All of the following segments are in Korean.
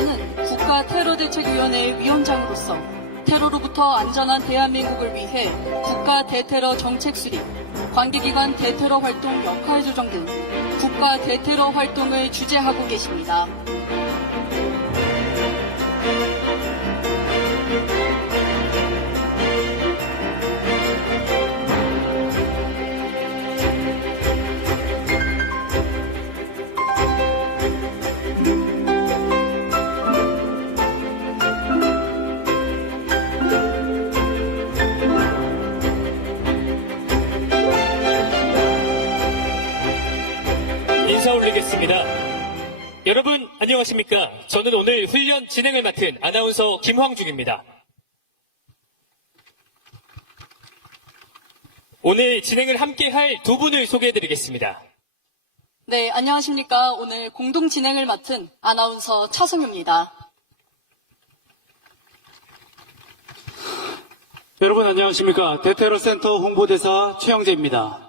장관은 국가테러대책위원회의 위원장으로서 테러로부터 안전한 대한민국을 위해 국가 대테러 정책 수립, 관계기관 대테러 활동 역할 조정 등 국가 대테러 활동을 주재하고 계십니다. 인사 올리겠습니다. 여러분 안녕하십니까? 저는 오늘 훈련 진행을 맡은 아나운서 김황중입니다. 오늘 진행을 함께할 두 분을 소개해드리겠습니다. 네, 안녕하십니까. 오늘 공동 진행을 맡은 아나운서 차성유입니다. 여러분 안녕하십니까. 대테러센터 홍보대사 최영재입니다.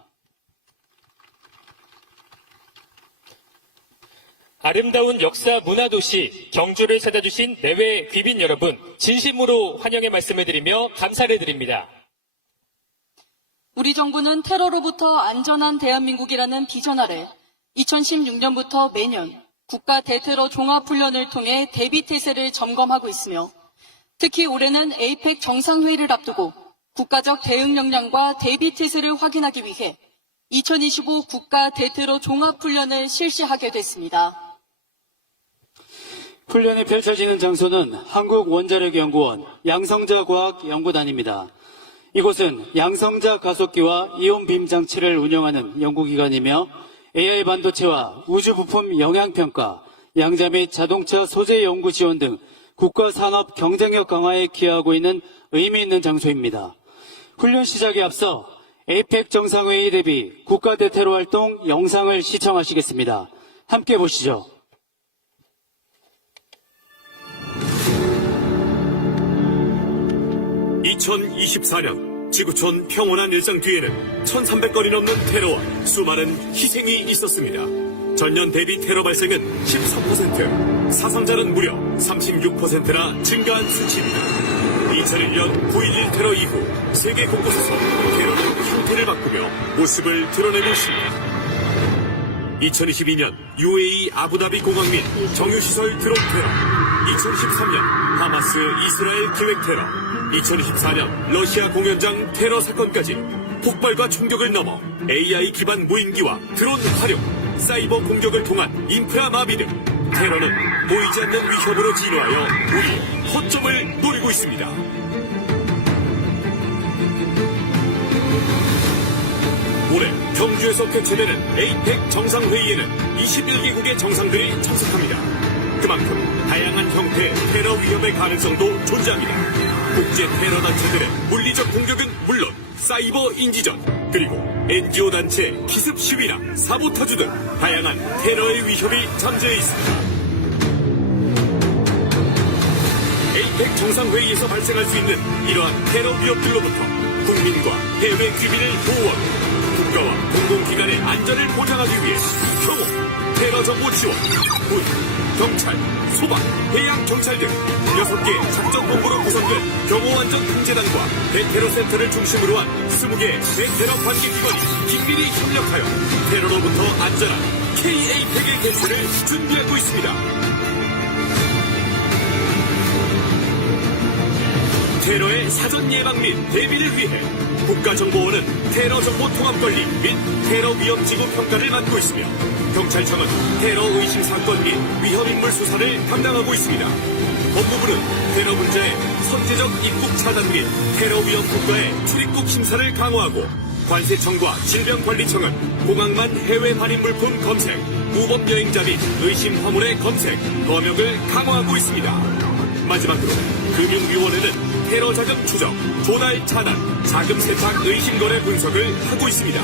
아름다운 역사 문화도시 경주를 찾아주신 내외 귀빈 여러분 진심으로 환영의 말씀을 드리며 감사를 드립니다. 우리 정부는 테러로부터 안전한 대한민국이라는 비전 아래 2016년부터 매년 국가 대테러 종합훈련을 통해 대비태세를 점검하고 있으며 특히 올해는 에이펙 정상회의를 앞두고 국가적 대응 역량과 대비태세를 확인하기 위해 2025 국가 대테러 종합훈련을 실시하게 됐습니다. 훈련이 펼쳐지는 장소는 한국원자력연구원 양성자과학연구단입니다. 이곳은 양성자 가속기와 이온빔 장치를 운영하는 연구기관이며 AI 반도체와 우주부품 영향평가, 양자 및 자동차 소재 연구 지원 등 국가산업 경쟁력 강화에 기여하고 있는 의미 있는 장소입니다. 훈련 시작에 앞서 에이펙 정상회의 대비 국가 대테러 활동 영상을 시청하시겠습니다. 함께 보시죠. 2024년 지구촌 평온한 일상 뒤에는 1,300건이 넘는 테러와 수많은 희생이 있었습니다. 전년 대비 테러 발생은 13%, 사상자는 무려 36%나 증가한 수치입니다. 2001년 9.11 테러 이후 세계 곳곳에서 테러는 형태를 바꾸며 모습을 드러내고 있습니다. 2022년 UAE 아부다비 공항 및 정유시설 드론 테러, 2013년 하마스 이스라엘 기획 테러, 2024년 러시아 공연장 테러 사건까지 폭발과 총격을 넘어 AI 기반 무인기와 드론 활용, 사이버 공격을 통한 인프라 마비 등 테러는 보이지 않는 위협으로 진화하여 우리 허점을 노리고 있습니다. 올해 경주에서 개최되는 에이펙 정상회의에는 21개국의 정상들이 참석합니다. 그만큼 다양한 형태의 테러 위험의 가능성도 존재합니다. 국제 테러 단체들의 물리적 공격은 물론 사이버 인지전, 그리고 NGO 단체 기습 시위나 사보타주 등 다양한 테러의 위협이 잠재해 있습니다. 에이펙 정상회의에서 발생할 수 있는 이러한 테러 위협들로부터 국민과 해외 귀빈을 보호하고 국가와 공공기관의 안전을 보장하기 위해 경호, 테러 정보 지원, 군, 경찰, 소방, 해양경찰 등 6개 작전본부로 구성된 경호안전통제단과 대테러센터를 중심으로 한 20개 대테러 관계기관이 긴밀히 협력하여 테러로부터 안전한 K-에이펙의 개최를 준비하고 있습니다. 테러의 사전 예방 및 대비를 위해 국가정보원은 테러정보통합관리 및 테러위험지구 평가를 맡고 있으며 경찰청은 테러 의심 사건 및 위험인물 수사를 담당하고 있습니다. 법무부는 테러 문제의 선제적 입국 차단 및 테러 위험 국가의 출입국 심사를 강화하고 관세청과 질병관리청은 공항만 해외 반입물품 검색, 무법 여행자 및 의심 화물의 검색, 검역을 강화하고 있습니다. 마지막으로 금융위원회는 테러 자금 추적, 조달 차단, 자금 세탁 의심 거래 분석을 하고 있습니다.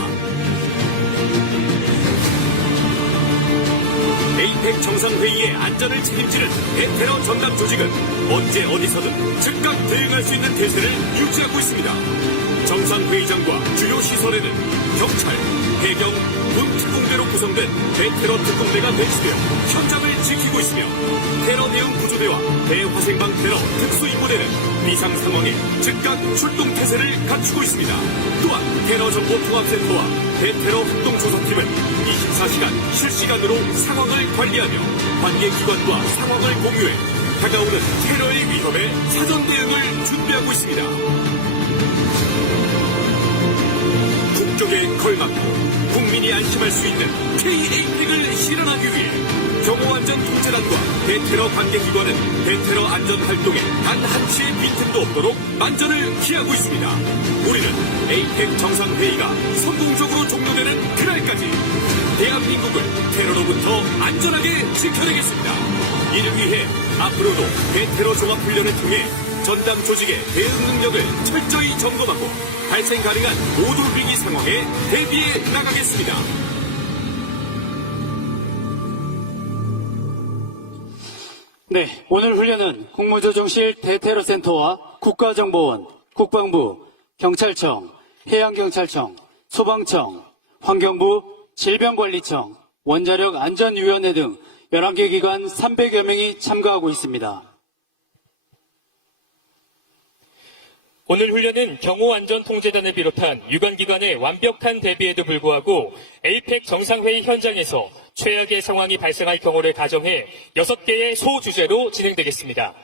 에이펙 정상회의의 안전을 책임지는 대테러 전담 조직은 언제 어디서든 즉각 대응할 수 있는 태세를 유지하고 있습니다. 정상회의장과 주요 시설에는 경찰, 해경, 군 특공대로 구성된 구성된 대테러 특공대가 배치되어 현장을 지키고 있으며 테러 대응 구조대와 대화생방 테러 특수임무대는 비상 상황에 즉각 출동 태세를 갖추고 있습니다. 또한 테러 정보 통합센터와 대테러 활동 조사팀은 24시간 실시간으로 상황을 관리하며 관계 기관과 상황을 공유해 다가오는 테러의 위험에 사전 대응을 준비하고 있습니다. 국격에 걸맞고 국민이 안심할 수 있는 K-APEC을 실현하기 위해 경호안전통제단과 대테러 관계기관은 대테러 안전활동에 단 한치의 빈틈도 없도록 만전을 기하고 있습니다. 우리는 APEC 정상회의가 성공적으로 종료되는 그날까지 대한민국을 테러로부터 안전하게 지켜내겠습니다. 이를 위해 앞으로도 대테러 종합훈련을 통해 전담 조직의 대응 능력을 철저히 점검하고 발생 가능한 모든 위기 상황에 대비해 나가겠습니다. 네, 오늘 훈련은 국무조정실 대테러센터와 국가정보원, 국방부, 경찰청, 해양경찰청, 소방청, 환경부, 질병관리청, 원자력안전위원회 등 11개 기관 300여 명이 참가하고 있습니다. 오늘 훈련은 경호안전통제단을 비롯한 유관기관의 완벽한 대비에도 불구하고 APEC 정상회의 현장에서 최악의 상황이 발생할 경우를 가정해 6개의 소주제로 진행되겠습니다.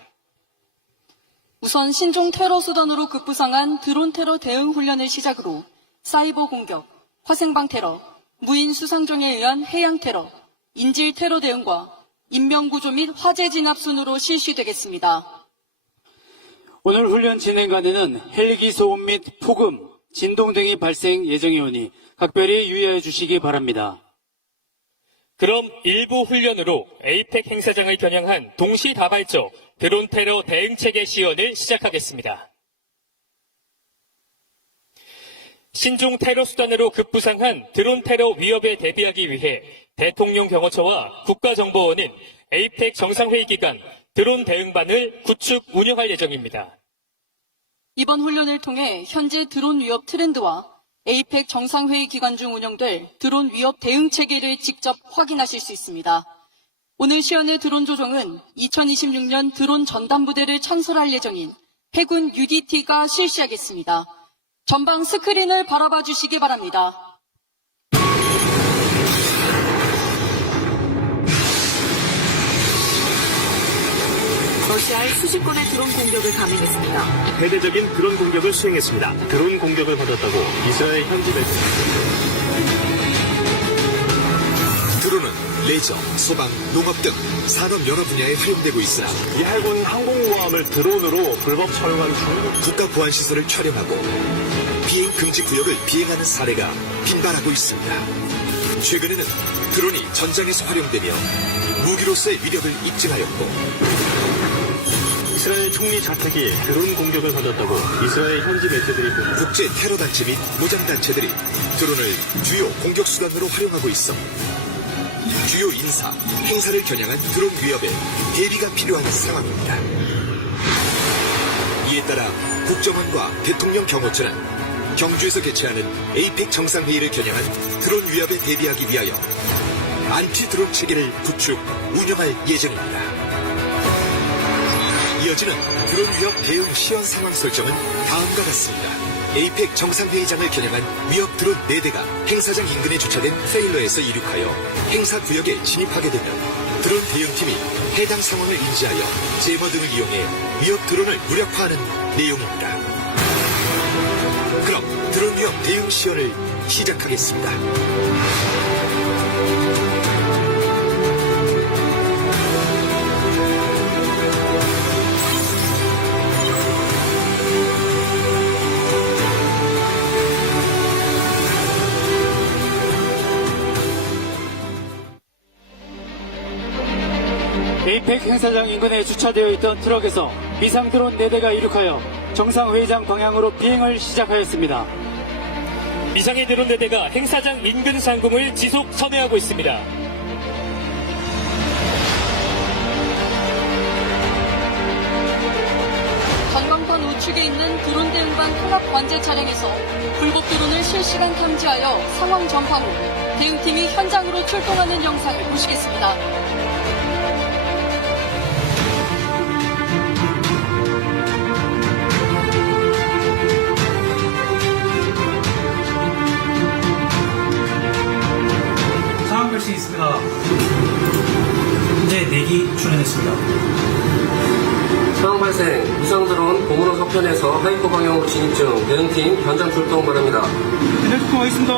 우선 신종 테러 수단으로 급부상한 드론 테러 대응 훈련을 시작으로 사이버 공격, 화생방 테러, 무인 수상정에 의한 해양 테러, 인질 테러 대응과 인명구조 및 화재 진압 순으로 실시되겠습니다. 오늘 훈련 진행간에는 헬기 소음 및 폭음, 진동 등이 발생 예정이 오니 각별히 유의하여 주시기 바랍니다. 그럼 일부 훈련으로 APEC 행사장을 겨냥한 동시다발적 드론 테러 대응체계 시연을 시작하겠습니다. 신종 테러 수단으로 급부상한 드론 테러 위협에 대비하기 위해 대통령 경호처와 국가정보원은 APEC 정상회의 기간 드론 대응반을 구축 운영할 예정입니다. 이번 훈련을 통해 현재 드론 위협 트렌드와 APEC 정상회의 기간 중 운영될 드론 위협 대응 체계를 직접 확인하실 수 있습니다. 오늘 시연의 드론 조정은 2026년 드론 전담부대를 창설할 예정인 해군 UDT가 실시하겠습니다. 전방 스크린을 바라봐 주시기 바랍니다. 러시아의 수십 건의 드론 공격을 감행했습니다. 대대적인 드론 공격을 수행했습니다. 드론 공격을 받았다고 이스라엘 현지 매체. 드론은 레저, 소방, 농업 등 산업 여러 분야에 활용되고 있으나 이 해군 항공모함을 드론으로 불법 촬영한 중 국가 보안 시설을 촬영하고 비행 금지 구역을 비행하는 사례가 빈발하고 있습니다. 최근에는 드론이 전장에서 활용되며 무기로서의 위력을 입증하였고 이스라엘 총리 자택이 드론 공격을 받았다고 이스라엘 현지 매체들이 보도. 국제 테러 단체 및 무장 단체들이 드론을 주요 공격 수단으로 활용하고 있어 주요 인사, 행사를 겨냥한 드론 위협에 대비가 필요한 상황입니다. 이에 따라 국정원과 대통령 경호처는 경주에서 개최하는 APEC 정상회의를 겨냥한 드론 위협에 대비하기 위하여 안티 드론 체계를 구축, 운영할 예정입니다. 이어지는 드론 위협 대응 시연 상황 설정은 다음과 같습니다. APEC 정상회의장을 겨냥한 위협 드론 4대가 행사장 인근에 주차된 트레일러에서 이륙하여 행사 구역에 진입하게 되면 드론 대응팀이 해당 상황을 인지하여 제머 등을 이용해 위협 드론을 무력화하는 내용입니다. 그럼 드론 위협 대응 시연을 시작하겠습니다. APEC 행사장 인근에 주차되어 있던 트럭에서 비상 드론 4대가 이륙하여 정상회의장 방향으로 비행을 시작하였습니다. 미상의 드론 4대가 행사장 인근 상공을 지속 선회하고 있습니다. 전광판 우측에 있는 드론 대응반 일반 통합 관제 차량에서 불법 드론을 실시간 탐지하여 상황 전파 후 대응팀이 현장으로 출동하는 영상을 보시겠습니다. 상황 발생 있습니다. 현재 4기 출연했습니다. 상황 발생, 이상 드론 고문호 서편에서 하이퍼 방향으로 진입 중 대응팀 현장 출동 바랍니다. 현장 출동하겠습니다.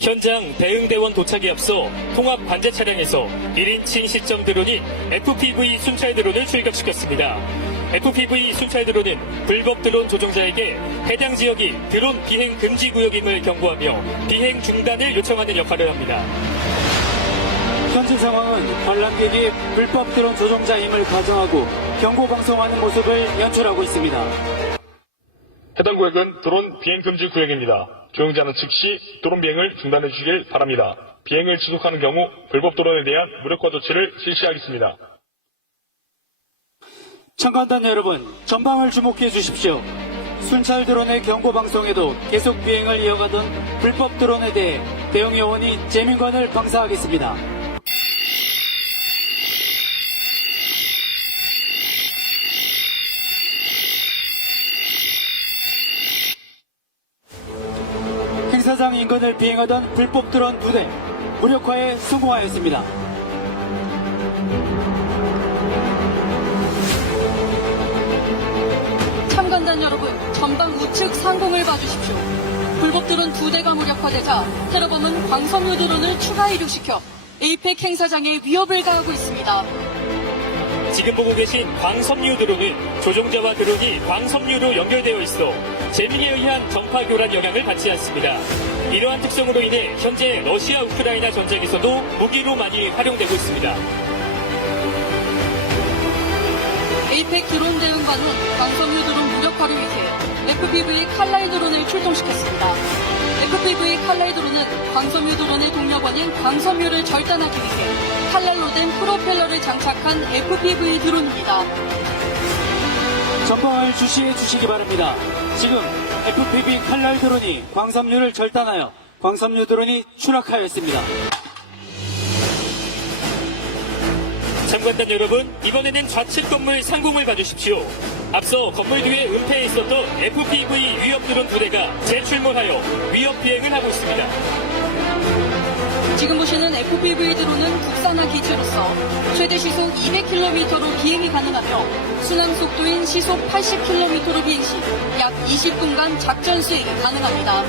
현장 대응대원 도착에 앞서 통합 관제 차량에서 1인칭 시점 드론인 FPV 순찰 드론을 출격시켰습니다. FPV 순찰 드론은 불법 드론 조종자에게 해당 지역이 드론 비행 금지 구역임을 경고하며 비행 중단을 요청하는 역할을 합니다. 현재 상황은 관람객이 불법 드론 조종자임을 가정하고 경고 방송하는 모습을 연출하고 있습니다. 해당 구역은 드론 비행 금지 구역입니다. 조종자는 즉시 드론 비행을 중단해 주시길 바랍니다. 비행을 지속하는 경우 불법 드론에 대한 무력화 조치를 실시하겠습니다. 참관단 여러분, 전방을 주목해 주십시오. 순찰 드론의 경고 방송에도 계속 비행을 이어가던 불법 드론에 대해 대응 요원이 재민관을 방사하겠습니다. 행사장 인근을 비행하던 불법 드론 2대 무력화에 성공하였습니다. 참관단 여러분, 전방 우측 상공을 봐주십시오. 불법 드론 2대가 무력화되자 테러범은 광섬유 드론을 추가 이륙시켜 에이펙 행사장에 위협을 가하고 있습니다. 지금 보고 계신 광섬유 드론은 조종자와 드론이 광섬유로 연결되어 있어 재밍에 의한 전파 교란 영향을 받지 않습니다. 이러한 특성으로 인해 현재 러시아 우크라이나 전쟁에서도 무기로 많이 활용되고 있습니다. 에이펙 드론 대응반은 광섬유 드론 무력화를 위해 FPV 칼날 드론을 출동시켰습니다. FPV 칼날 드론은 광섬유 드론의 동력원인 광섬유를 절단하기 위해 칼날로 된 프로펠러를 장착한 FPV 드론입니다. 전방을 주시해 주시기 바랍니다. 지금 FPV 칼날 드론이 광섬유를 절단하여 광섬유 드론이 추락하였습니다. 참관단 여러분, 이번에는 좌측 건물 상공을 봐주십시오. 앞서 건물 뒤에 은폐해 있었던 FPV 위협 드론 2대가 재출몰하여 위협 비행을 하고 있습니다. 지금 보시는 FPV 드론은 국산화 기체로서 최대 시속 200km로 비행이 가능하며 순항 속도인 시속 80km로 비행 시 약 20분간 작전 수행이 가능합니다.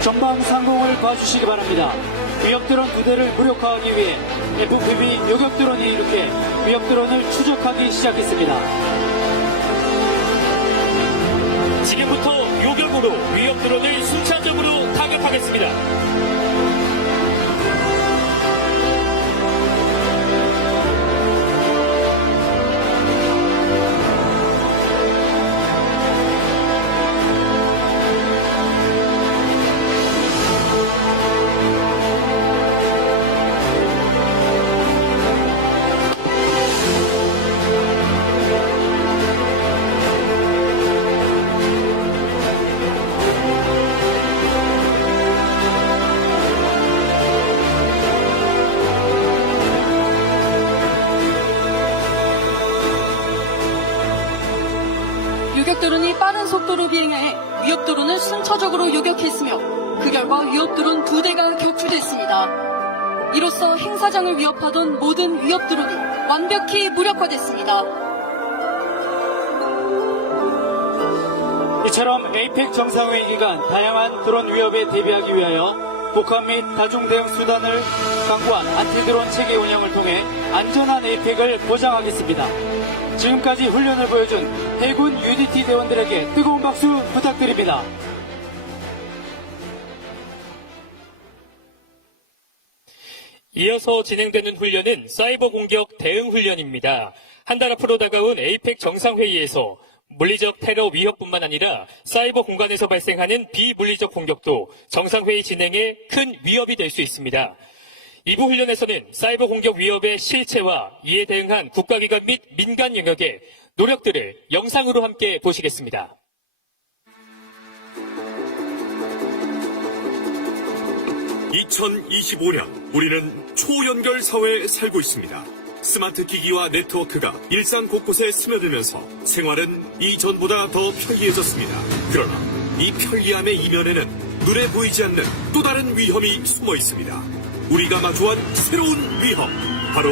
전방 상공을 봐주시기 바랍니다. 위협 드론 2대를 무력화하기 위해 FPV 요격 드론이 이렇게 위협 드론을 추적하기 시작했습니다. 지금부터 요격으로 위협 드론을 순차적으로 타격하겠습니다. 요격 드론이 빠른 속도로 비행해 위협 드론을 순차적으로 요격했으며 그 결과 위협 드론 2대가 격추됐습니다. 이로써 행사장을 위협하던 모든 위협 드론이 완벽히 무력화됐습니다. 이처럼 에이펙 정상회의 기간 다양한 드론 위협에 대비하기 위하여 북한 및 다중 대응 수단을 강구한 안티드론 체계 운영을 통해 안전한 에이펙을 보장하겠습니다. 지금까지 훈련을 보여준 해군 UDT 대원들에게 뜨거운 박수 부탁드립니다. 이어서 진행되는 훈련은 사이버 공격 대응 훈련입니다. 한 달 앞으로 다가온 에이펙 정상회의에서 물리적 테러 위협뿐만 아니라 사이버 공간에서 발생하는 비물리적 공격도 정상회의 진행에 큰 위협이 될 수 있습니다. 2부 훈련에서는 사이버 공격 위협의 실체와 이에 대응한 국가기관 및 민간 영역의 노력들을 영상으로 함께 보시겠습니다. (2025년) 우리는 초연결 사회에 살고 있습니다. 스마트 기기와 네트워크가 일상 곳곳에 스며들면서 생활은 이전보다 더 편리해졌습니다. 그러나 이 편리함의 이면에는 눈에 보이지 않는 또 다른 위험이 숨어 있습니다. 우리가 마주한 새로운 위험, 바로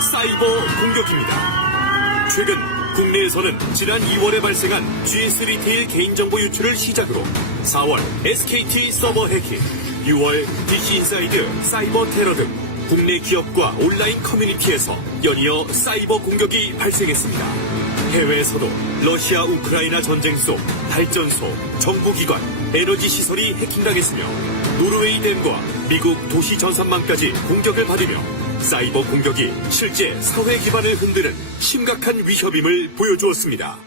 사이버 공격입니다. 최근 국내에서는 지난 2월에 발생한 GS 리테일 개인정보 유출을 시작으로 4월 SKT 서버 해킹, 6월 DC인사이드 사이버 테러 등 국내 기업과 온라인 커뮤니티에서 연이어 사이버 공격이 발생했습니다. 해외에서도 러시아 우크라이나 전쟁 속 발전소, 정부기관, 에너지 시설이 해킹당했으며 노르웨이 댐과 미국 도시 전산망까지 공격을 받으며 사이버 공격이 실제 사회 기반을 흔드는 심각한 위협임을 보여주었습니다.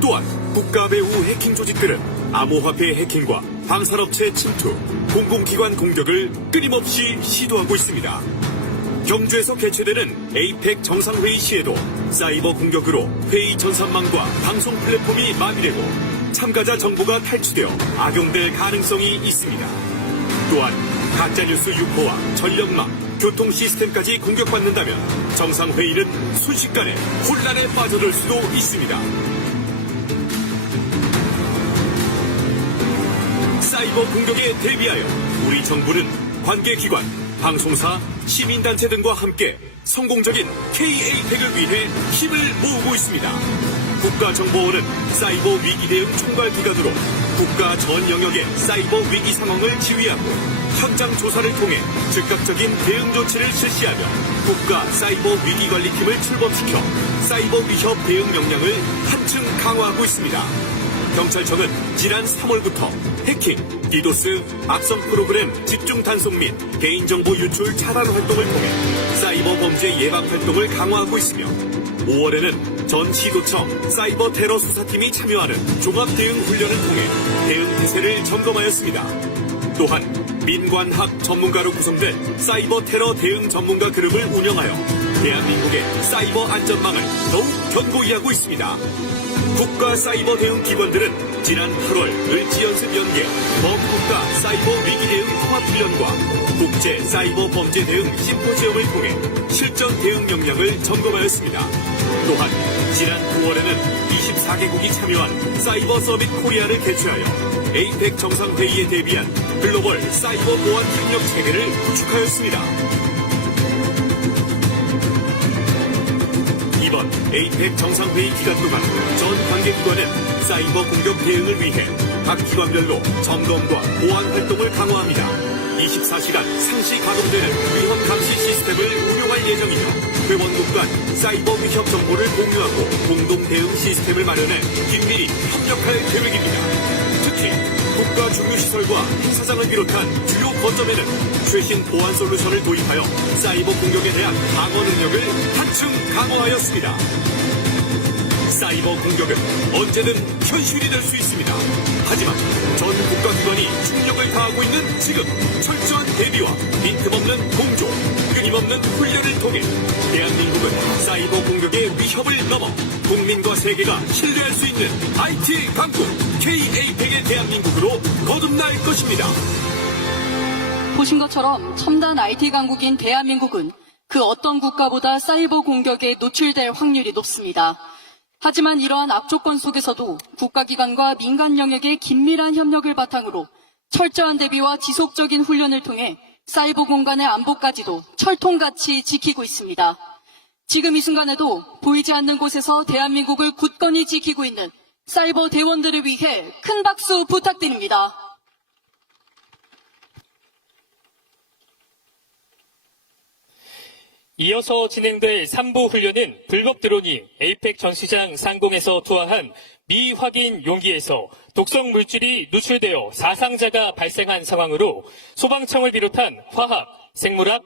또한 국가 배후 해킹 조직들은 암호화폐 해킹과 방산업체 침투, 공공기관 공격을 끊임없이 시도하고 있습니다. 경주에서 개최되는 에이펙 정상회의 시에도 사이버 공격으로 회의 전산망과 방송 플랫폼이 마비되고 참가자 정보가 탈취되어 악용될 가능성이 있습니다. 또한 가짜뉴스 유포와 전력망, 교통 시스템까지 공격받는다면 정상회의는 순식간에 혼란에 빠져들 수도 있습니다. 사이버 공격에 대비하여 우리 정부는 관계기관, 방송사, 시민단체 등과 함께 성공적인 K-에이펙을 위해 힘을 모으고 있습니다. 국가정보원은 사이버 위기 대응 총괄기관으로 국가 전 영역의 사이버 위기 상황을 지휘하고 현장 조사를 통해 즉각적인 대응 조치를 실시하며 국가 사이버 위기관리팀을 출범시켜 사이버 위협 대응 역량을 한층 강화하고 있습니다. 경찰청은 지난 3월부터 해킹, 디도스, 악성 프로그램 집중 단속 및 개인정보 유출 차단 활동을 통해 사이버 범죄 예방 활동을 강화하고 있으며 5월에는 전 시도청 사이버 테러 수사팀이 참여하는 종합 대응 훈련을 통해 대응 태세를 점검하였습니다. 또한 민관학 전문가로 구성된 사이버 테러 대응 전문가 그룹을 운영하여 대한민국의 사이버 안전망을 더욱 견고히 하고 있습니다. 국가 사이버 대응 기관들은 지난 8월 을지연습 연계 범국가 사이버 위기 대응 통합훈련과 국제 사이버 범죄 대응 심포지엄을 통해 실전 대응 역량을 점검하였습니다. 또한 지난 9월에는 24개국이 참여한 사이버 서밋 코리아를 개최하여 에이펙 정상회의에 대비한 글로벌 사이버 보안 협력 체계를 구축하였습니다. 이번 에이펙 정상회의 기간 동안 전 관계기관은 사이버 공격 대응을 위해 각 기관별로 점검과 보안 활동을 강화합니다. 24시간 상시 가동되는 위험 감시 시스템을 운용할 예정이며 회원국 간 사이버 위협 정보를 공유하고 공동 대응 시스템을 마련해 긴밀히 협력할 계획입니다. 특히 국가 중요시설과 행사장을 비롯한 주요 거점에는 최신 보안 솔루션을 도입하여 사이버 공격에 대한 방어 능력을 한층 강화하였습니다. 사이버 공격은 언제든 현실이 될 수 있습니다. 하지만 전 국가기관이 충력을 다하고 있는 지금 철저한 대비와 빈틈없는 공조, 끊임없는 훈련을 통해 대한민국은 사이버 공격의 위협을 넘어 국민과 세계가 신뢰할 수 있는 IT 강국 K-에이펙의 대한민국으로 거듭날 것입니다. 보신 것처럼 첨단 IT 강국인 대한민국은 그 어떤 국가보다 사이버 공격에 노출될 확률이 높습니다. 하지만 이러한 악조건 속에서도 국가기관과 민간 영역의 긴밀한 협력을 바탕으로 철저한 대비와 지속적인 훈련을 통해 사이버 공간의 안보까지도 철통같이 지키고 있습니다. 지금 이 순간에도 보이지 않는 곳에서 대한민국을 굳건히 지키고 있는 사이버 대원들을 위해 큰 박수 부탁드립니다. 이어서 진행될 3부 훈련은 불법 드론이 에이펙 전시장 상공에서 투하한 미확인 용기에서 독성 물질이 누출되어 사상자가 발생한 상황으로 소방청을 비롯한 화학, 생물학,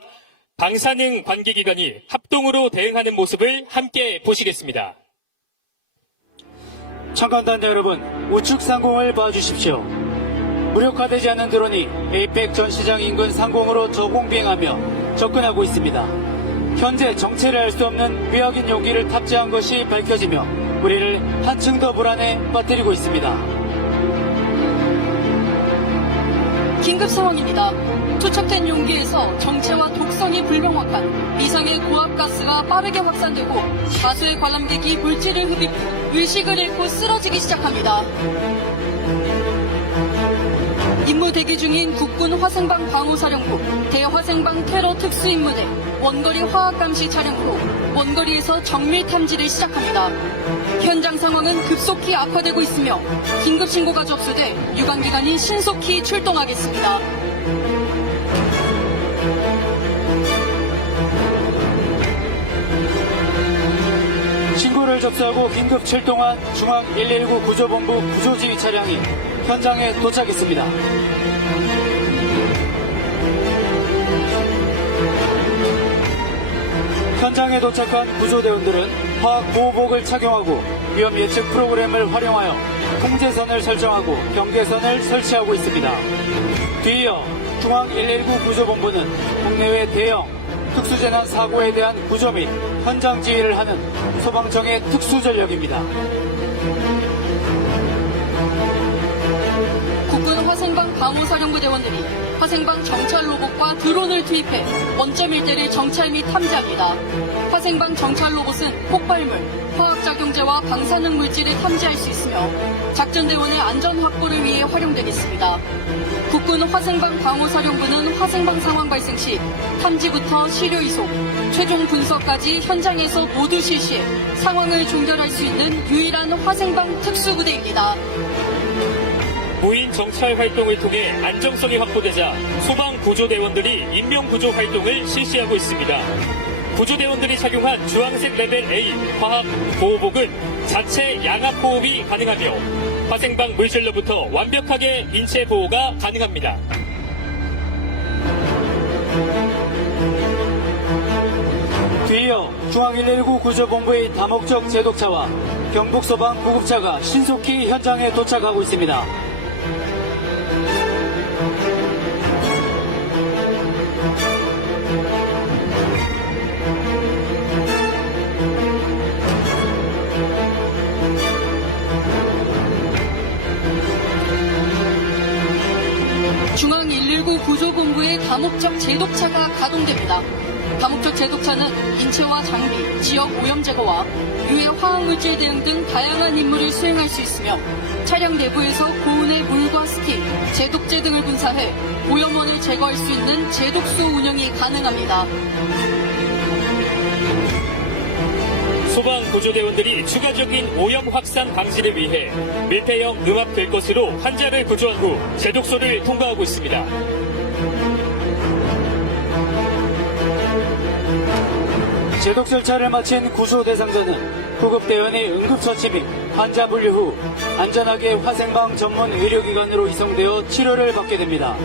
방사능 관계기관이 합동으로 대응하는 모습을 함께 보시겠습니다. 청관단 여러분, 우측 상공을 봐주십시오. 무력화되지 않은 드론이 에이펙 전시장 인근 상공으로 저공 비행하며 접근하고 있습니다. 현재 정체를 알 수 없는 위약인 용기를 탑재한 것이 밝혀지며 우리를 한층 더 불안에 빠뜨리고 있습니다. 긴급 상황입니다. 투척된 용기에서 정체와 독성이 불명확한 이상의 고압가스가 빠르게 확산되고 다수의 관람객이 물질을 흡입 후 의식을 잃고 쓰러지기 시작합니다. 임무 대기 중인 국군 화생방 방호사령부 대화생방 테러 특수임무대 원거리 화학감시 차량으로 원거리에서 정밀 탐지를 시작합니다. 현장 상황은 급속히 악화되고 있으며 긴급 신고가 접수돼 유관기관이 신속히 출동하겠습니다. 신고를 접수하고 긴급 출동한 중앙 119 구조본부 구조지휘 차량이 현장에 도착했습니다. 현장에 도착한 구조대원들은 화학 보호복을 착용하고 위험 예측 프로그램을 활용하여 통제선을 설정하고 경계선을 설치하고 있습니다. 뒤이어 중앙 119 구조본부는 국내외 대형 특수재난 사고에 대한 구조 및 현장 지휘를 하는 소방청의 특수전력입니다. 국군 화생방 방호사령부 대원들이 화생방 정찰 로봇과 드론을 투입해 원점 일대를 정찰 및 탐지합니다. 화생방 정찰 로봇은 폭발물, 화학작용제와 방사능 물질을 탐지할 수 있으며 작전대원의 안전 확보를 위해 활용되겠습니다. 국군 화생방 방호사령부는 화생방 상황 발생 시 탐지부터 시료 이송, 최종 분석까지 현장에서 모두 실시해 상황을 종결할 수 있는 유일한 화생방 특수부대입니다. 무인 정찰 활동을 통해 안정성이 확보되자 소방 구조대원들이 인명구조 활동을 실시하고 있습니다. 구조대원들이 착용한 주황색 레벨 A 화학 보호복은 자체 양압 호흡이 가능하며 화생방 물질로부터 완벽하게 인체 보호가 가능합니다. 뒤이어 중앙 119 구조본부의 다목적 제독차와 경북소방 구급차가 신속히 현장에 도착하고 있습니다. 중앙 119 구조본부의 다목적 제독차가 가동됩니다. 다목적 제독차는 인체와 장비, 지역 오염 제거와 유해 화학물질 대응 등 다양한 임무를 수행할 수 있으며 차량 내부에서 고온의 물과 스팀, 제독제 등을 분사해 오염원을 제거할 수 있는 제독소 운영이 가능합니다. 소방 구조대원들이 추가적인 오염 확산 방지를 위해 밀폐형 음압될 것으로 환자를 구조한 후 제독소를 통과하고 있습니다. 제독 절차를 마친 구조 대상자는 구급대원의 응급처치 및 환자 분류 후 안전하게 화생방 전문 의료기관으로 이송되어 치료를 받게 됩니다.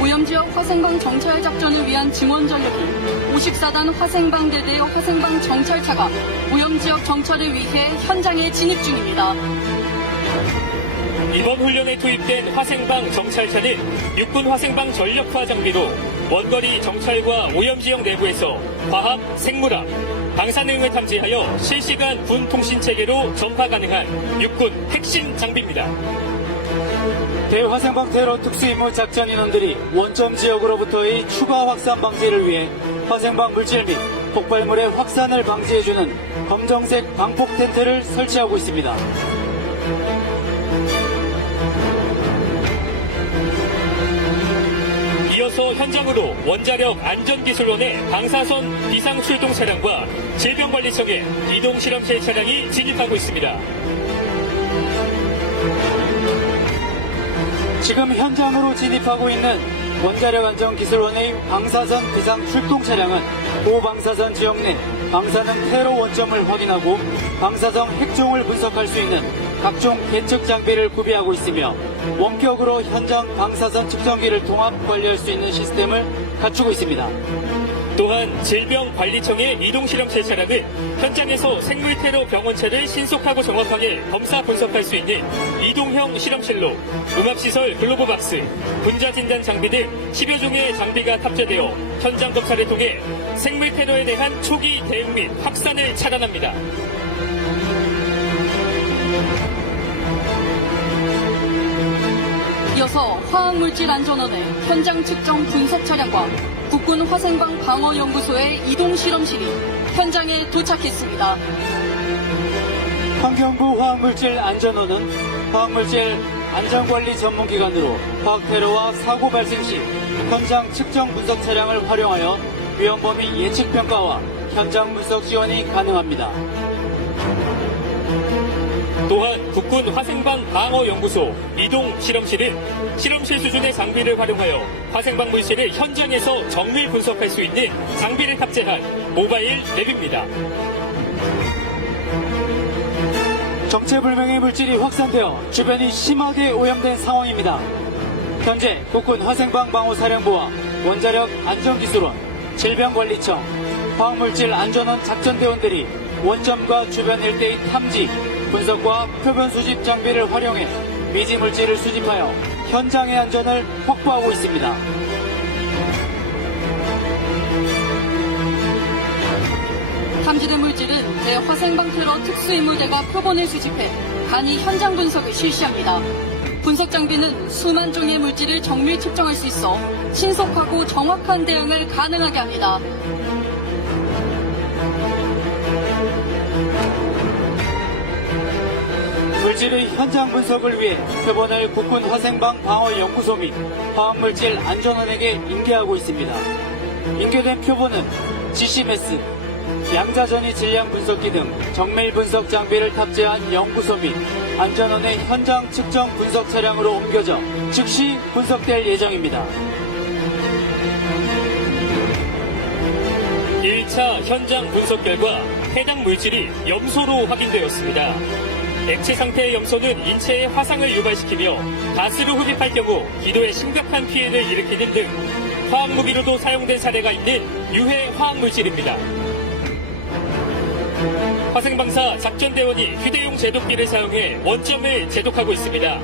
오염지역 화생방 정찰 작전을 위한 증원 전력이 54단 화생방대대 화생방 정찰차가 오염지역 정찰을 위해 현장에 진입 중입니다. 이번 훈련에 투입된 화생방 정찰차는 육군 화생방 전력화 장비로 원거리 정찰과 오염지역 내부에서 화학, 생물학, 방사능을 탐지하여 실시간 군 통신 체계로 전파 가능한 육군 핵심 장비입니다. 대화생방 테러 특수임무 작전 인원들이 원점 지역으로부터의 추가 확산 방지를 위해 화생방 물질 및 폭발물의 확산을 방지해주는 검정색 방폭 텐트를 설치하고 있습니다. 이어서 현장으로 원자력 안전기술원의 방사선 비상 출동 차량과 질병관리청의 이동실험실 차량이 진입하고 있습니다. 지금 현장으로 진입하고 있는 원자력 안전기술원의 방사선 비상 출동 차량은 고방사선 지역 내 방사능 테러 원점을 확인하고 방사성 핵종을 분석할 수 있는 각종 계측 장비를 구비하고 있으며 원격으로 현장 방사선 측정기를 통합 관리할 수 있는 시스템을 갖추고 있습니다. 또한 질병관리청의 이동실험실 차량은 현장에서 생물테러 병원체를 신속하고 정확하게 검사 분석할 수 있는 이동형 실험실로 음압시설 글로브박스, 분자진단 장비 등 10여 종의 장비가 탑재되어 현장 검사를 통해 생물테러에 대한 초기 대응 및 확산을 차단합니다. 이어서 화학물질안전원의 현장 측정 분석 차량과 국군 화생방 방어연구소의 이동실험실이 현장에 도착했습니다. 환경부 화학물질안전원은 화학물질 안전관리 전문기관으로 화학테러와 사고 발생 시 현장 측정 분석 차량을 활용하여 위험 범위 예측 평가와 현장 분석 지원이 가능합니다. 또한 국군 화생방 방어연구소 이동실험실은 실험실 수준의 장비를 활용하여 화생방 물질을 현장에서 정밀 분석할 수 있는 장비를 탑재한 모바일 랩입니다. 정체불명의 물질이 확산되어 주변이 심하게 오염된 상황입니다. 현재 국군 화생방 방어사령부와 원자력 안전기술원, 질병관리청, 화학물질 안전원 작전대원들이 원점과 주변 일대의 탐지, 분석과 표본 수집 장비를 활용해 미지 물질을 수집하여 현장의 안전을 확보하고 있습니다. 탐지된 물질은 대화생방 테러 특수임무대가 표본을 수집해 간이 현장 분석을 실시합니다. 분석 장비는 수만 종의 물질을 정밀 측정할 수 있어 신속하고 정확한 대응을 가능하게 합니다. 물질의 현장 분석을 위해 표본을 국군 화생방 방어연구소 및 화학물질 안전원에게 인계하고 있습니다. 인계된 표본은 GCMS, 양자전이 질량 분석기 등 정밀 분석 장비를 탑재한 연구소 및 안전원의 현장 측정 분석 차량으로 옮겨져 즉시 분석될 예정입니다. 1차 현장 분석 결과 해당 물질이 염소로 확인되었습니다. 액체 상태의 염소는 인체에 화상을 유발시키며 가스로 흡입할 경우 기도에 심각한 피해를 일으키는 등 화학무기로도 사용된 사례가 있는 유해 화학물질입니다. 화생방사 작전대원이 휴대용 제독기를 사용해 원점을 제독하고 있습니다.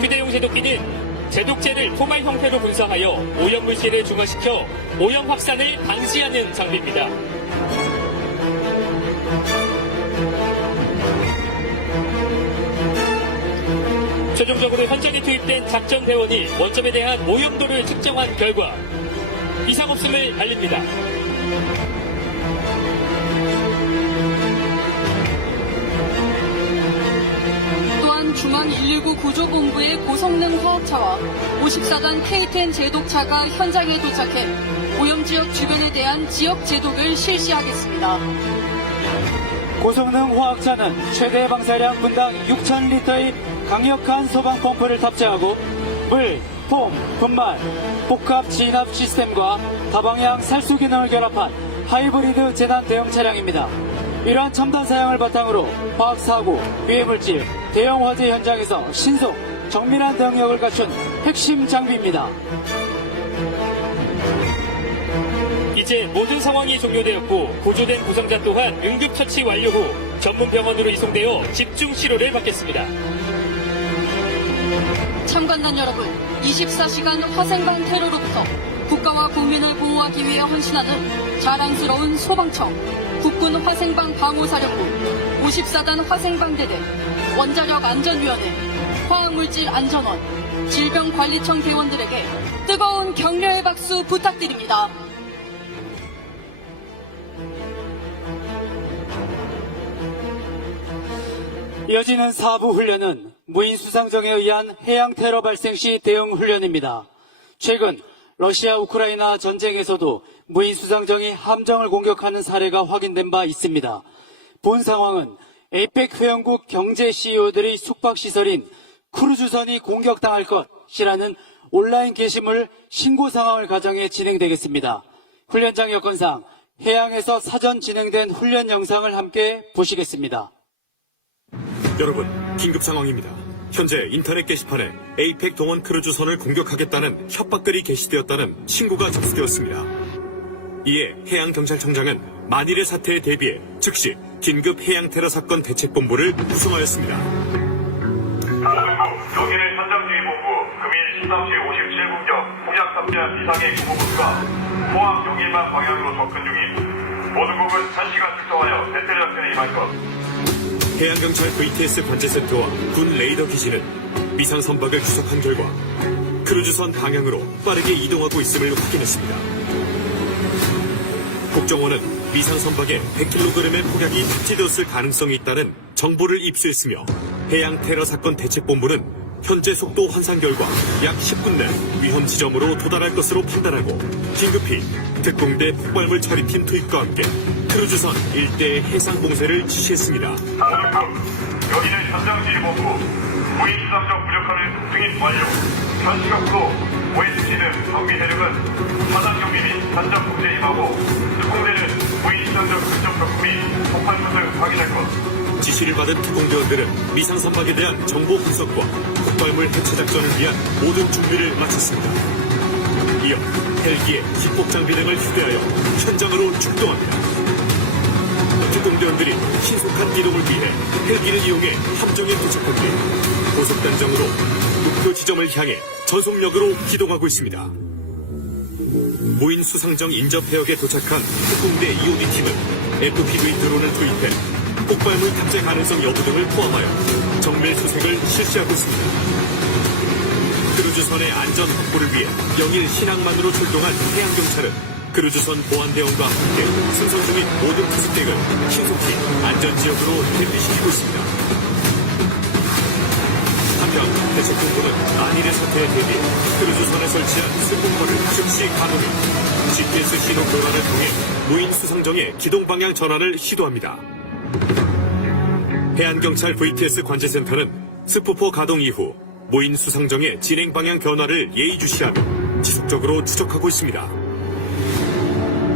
휴대용 제독기는 제독제를 포말 형태로 분사하여 오염물질을 중화시켜 오염 확산을 방지하는 장비입니다. 최종적으로 현장에 투입된 작전대원이 원점에 대한 오염도를 측정한 결과 이상 없음을 알립니다. 또한 중앙119 구조본부의 고성능 화학차와 54단 K10 제독차가 현장에 도착해 오염지역 주변에 대한 지역 제독을 실시하겠습니다. 고성능 화학차는 최대 방사량 분당 6,000리터의 강력한 소방 펌프를 탑재하고 물, 폼, 분말, 복합 진압 시스템과 다방향 살수 기능을 결합한 하이브리드 재난 대응 차량입니다. 이러한 첨단 사양을 바탕으로 화학사고, 유해물질, 대형 화재 현장에서 신속, 정밀한 대응력을 갖춘 핵심 장비입니다. 이제 모든 상황이 종료되었고 구조된 부상자 또한 응급처치 완료 후 전문 병원으로 이송되어 집중 치료를 받겠습니다. 참관단 여러분, 24시간 화생방 테러로부터 국가와 국민을 보호하기 위해 헌신하는 자랑스러운 소방청, 국군 화생방 방호사령부, 54단 화생방대대, 원자력 안전위원회, 화학물질 안전원, 질병관리청 대원들에게 뜨거운 격려의 박수 부탁드립니다. 이어지는 4부 훈련은 무인 수상정에 의한 해양 테러 발생 시 대응 훈련입니다. 최근 러시아 우크라이나 전쟁에서도 무인 수상정이 함정을 공격하는 사례가 확인된 바 있습니다. 본 상황은 에이펙 회원국 경제 CEO들의 숙박시설인 크루즈선이 공격당할 것이라는 온라인 게시물 신고 상황을 가정해 진행되겠습니다. 훈련장 여건상 해양에서 사전 진행된 훈련 영상을 함께 보시겠습니다. 여러분, 긴급 상황입니다. 현재 인터넷 게시판에 에이펙 동원 크루즈선을 공격하겠다는 협박글이 게시되었다는 신고가 접수되었습니다. 이에 해양경찰청장은 만일의 사태에 대비해 즉시 긴급 해양 테러 사건 대책본부를 구성하였습니다. 여기는 현장지휘본부 금일 13시 57분경 폭약 탑재한 비상의 구호부가 포항 용일만 방향으로 접근 중임. 모든 국은 1시간 출동하여 대테러 작전에 임할 것. 해양경찰 VTS 관제센터와 군 레이더 기지는 미상 선박을 추적한 결과 크루즈선 방향으로 빠르게 이동하고 있음을 확인했습니다. 국정원은 미상 선박에 100kg의 폭약이 탑재되었을 가능성이 있다는 정보를 입수했으며 해양 테러 사건 대책본부는 현재 속도 환산 결과 약 10분 내 위험 지점으로 도달할 것으로 판단하고 긴급히 특공대 폭발물 처리팀 투입과 함께 크루즈선 일대의 해상 봉쇄를 지시했습니다. 여기는 현장지휘본부 무인 수상적 무력화를 승인 완료. 현 시각으로 OST 등 정비 대륙은 사상 경비 및 현장 봉쇄에 임하고 특공대는 무인 수상적 근접 적구 및 폭발물 등 확인할 것. 지시를 받은 특공대원들은 미상 선박에 대한 정보 분석과 폭발물 해체 작전을 위한 모든 준비를 마쳤습니다. 이어 헬기에 기폭 장비 등을 휴대하여 현장으로 출동합니다. 특공대원들이 신속한 이동을 위해 헬기를 이용해 함정에 도착한 뒤 고속단정으로 목표 지점을 향해 전속력으로 기동하고 있습니다. 무인 수상정 인접 해역에 도착한 특공대 EOD팀은 FPV 드론을 투입해 폭발물 탑재 가능성 여부 등을 포함하여 정밀 수색을 실시하고 있습니다. 크루즈선의 안전 확보를 위해 영일 신항만으로 출동한 해양경찰은 크루즈선 보안대원과 함께 승선 중인 모든 투숙객을 신속히 안전지역으로 대피시키고 있습니다. 한편 대책본부는 만일의 사태에 대비해 크루즈선에 설치한 스포커를 즉시 가동해 GPS 신호 교란을 통해 무인 수상정의 기동 방향 전환을 시도합니다. 해안경찰 VTS 관제센터는 스푸퍼 가동 이후 무인 수상정의 진행 방향 변화를 예의주시하며 지속적으로 추적하고 있습니다.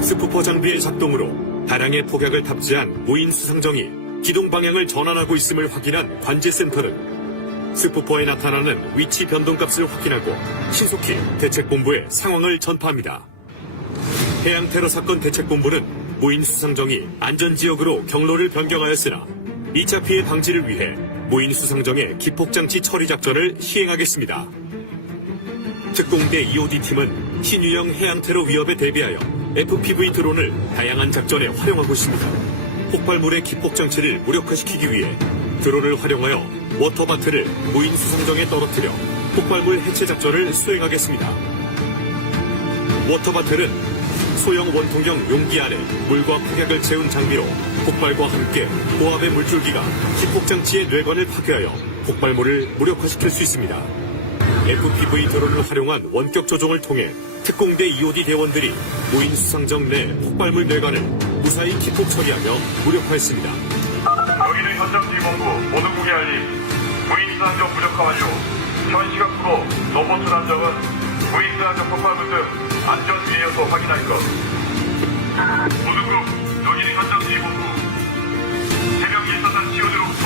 스푸퍼 장비의 작동으로 다량의 폭약을 탑재한 무인 수상정이 기동 방향을 전환하고 있음을 확인한 관제센터는 스푸퍼에 나타나는 위치 변동값을 확인하고 신속히 대책본부에 상황을 전파합니다. 해양 테러 사건 대책본부는 무인 수상정이 안전지역으로 경로를 변경하였으나 2차 피해 방지를 위해 무인 수상정의 기폭장치 처리 작전을 시행하겠습니다. 특공대 EOD팀은 신유형 해양 테러 위협에 대비하여 FPV 드론을 다양한 작전에 활용하고 있습니다. 폭발물의 기폭장치를 무력화시키기 위해 드론을 활용하여 워터바트를 무인 수상정에 떨어뜨려 폭발물 해체 작전을 수행하겠습니다. 워터바트는 소형 원통형 용기 안에 물과 폭약을 채운 장비로 폭발과 함께 고압의 물줄기가 기폭장치의 뇌관을 파괴하여 폭발물을 무력화시킬 수 있습니다. FPV 드론을 활용한 원격 조종을 통해 특공대 EOD 대원들이 무인 수상정 내 폭발물 뇌관을 무사히 기폭 처리하며 무력화했습니다. 여기는 현장지휘본부 모든국의 알림. 무인 수상정 무력화 완료. 현 시각으로 로봇 단정은 무인 수상정 폭발물 등 안전 위에서 확인할 것. 모든국 여기는 현장지휘본부. 새벽 1사단 치오드로부터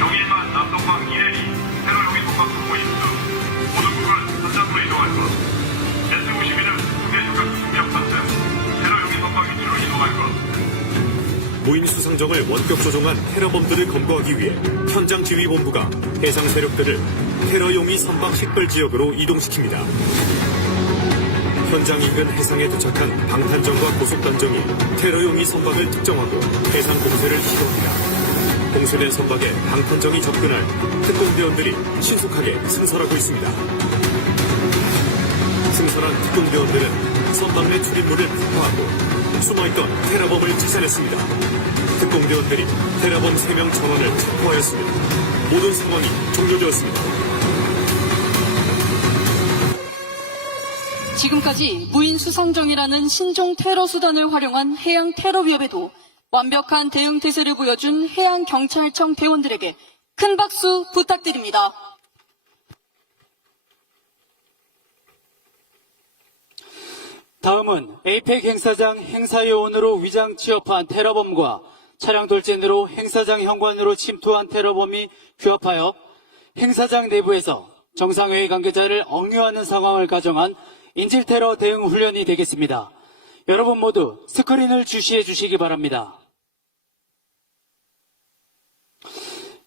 용일만 남동방 1L이 테러 용인 폭발 통보 입수. 모든국은 현장으로 이동할 것. S-52는 국내 조각 중력 탑승. 테러 용인 선박 위치로 이동할 것. 무인 수상정을 원격 조종한 테러범들을 검거하기 위해 현장지휘본부가 해상 세력들을 테러 용의 선박 식별 지역으로 이동시킵니다. 현장 인근 해상에 도착한 방탄정과 고속단정이 테러 용의 선박을 특정하고 해상 공세를 시도합니다. 공세된 선박에 방탄정이 접근할 특공대원들이 신속하게 승선하고 있습니다. 승선한 특공대원들은 선박 내 출입물을 폭파하고 숨어있던 테러범을 찾아냈습니다. 특공대원들이 테러범 3명 전원을 체포하였으며 모든 상황이 종료되었습니다. 지금까지 무인 수상정이라는 신종 테러 수단을 활용한 해양 테러 위협에도 완벽한 대응 태세를 보여준 해양경찰청 대원들에게 큰 박수 부탁드립니다. 다음은 에이펙 행사장 행사요원으로 위장 취업한 테러범과 차량 돌진으로 행사장 현관으로 침투한 테러범이 규합하여 행사장 내부에서 정상회의 관계자를 억류하는 상황을 가정한 인질테러 대응 훈련이 되겠습니다. 여러분 모두 스크린을 주시해 주시기 바랍니다.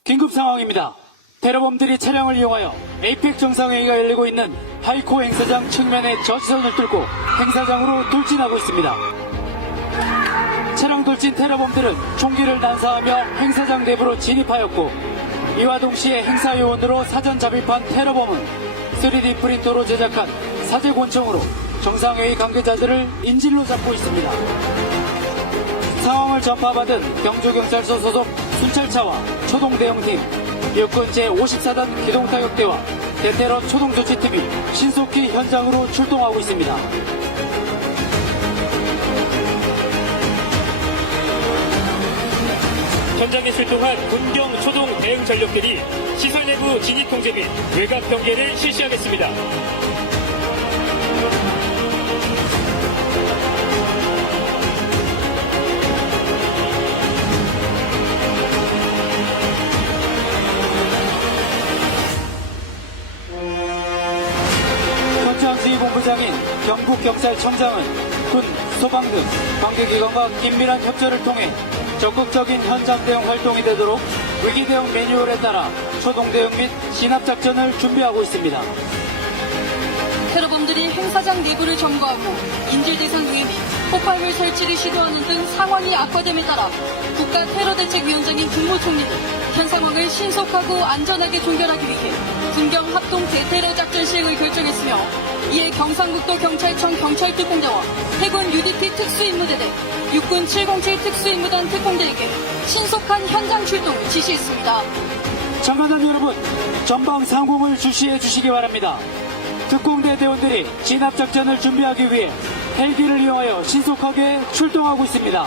긴급 상황입니다. 테러범들이 차량을 이용하여 에이펙 정상회의가 열리고 있는 하이코 행사장 측면의 저지선을 뚫고 행사장으로 돌진하고 있습니다. 차량 돌진 테러범들은 총기를 난사하며 행사장 내부로 진입하였고, 이와 동시에 행사요원으로 사전 잡입한 테러범은 3D 프린터로 제작한 사제 권총으로 정상회의 관계자들을 인질로 잡고 있습니다. 상황을 전파받은 경주경찰서 소속 순찰차와 초동대응팀, 육군 제54단 기동타격대와 대테러 초동조치팀이 신속히 현장으로 출동하고 있습니다. 현장에 출동한 군경 초동 대응 전력들이 시설 내부 진입 통제 및 외곽 경계를 실시하겠습니다. 현장지휘본부장인 경북경찰청장은 군, 소방 등 관계기관과 긴밀한 협조를 통해 적극적인 현장 대응 활동이 되도록 위기 대응 매뉴얼에 따라 초동 대응 및 진압작전을 준비하고 있습니다. 테러범들이 행사장 내부를 점거하고 인질 대상 유해 및 폭발물 설치를 시도하는 등 상황이 악화됨에 따라 국가테러대책위원장인 국무총리는 현 상황을 신속하고 안전하게 종결하기 위해 군경 합동 대테러 작전 시행을 결정했으며, 이에 경상북도 경찰청 경찰특공대와 해군 UDT 특수임무대대, 육군 707 특수임무단 특공대에게 신속한 현장 출동을 지시했습니다. 참가단 여러분, 전방 상공을 주시해 주시기 바랍니다. 특공대 대원들이 진압작전을 준비하기 위해 헬기를 이용하여 신속하게 출동하고 있습니다.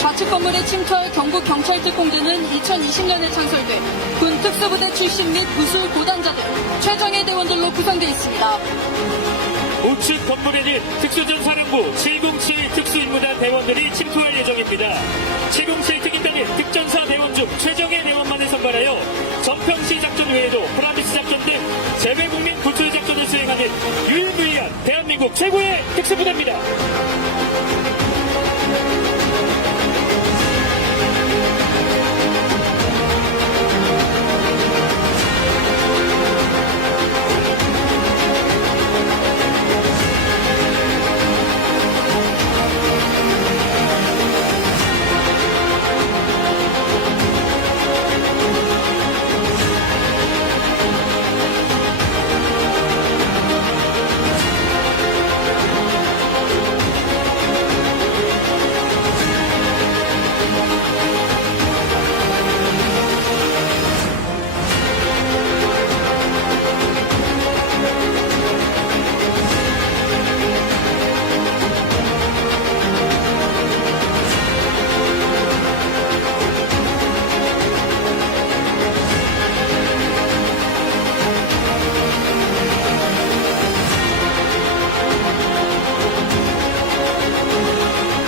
좌측 건물에 침투할 경북경찰특공대는 2020년에 창설돼 군 특수부대 출신 및 무술 고단자 등 최정예 대원들로 구성되어 있습니다. 우측 건물에는 특수전사령부 707 특수임무단 대원들이 침투할 예정입니다. 707 특임단은 특전사 대원 중 최정예 대원만을 선발하여 전평시 작전 외에도 프라미스 작전 등 재외국민 구출 작전을 수행하는 유일무이한 대한민국 최고의 특수부대입니다.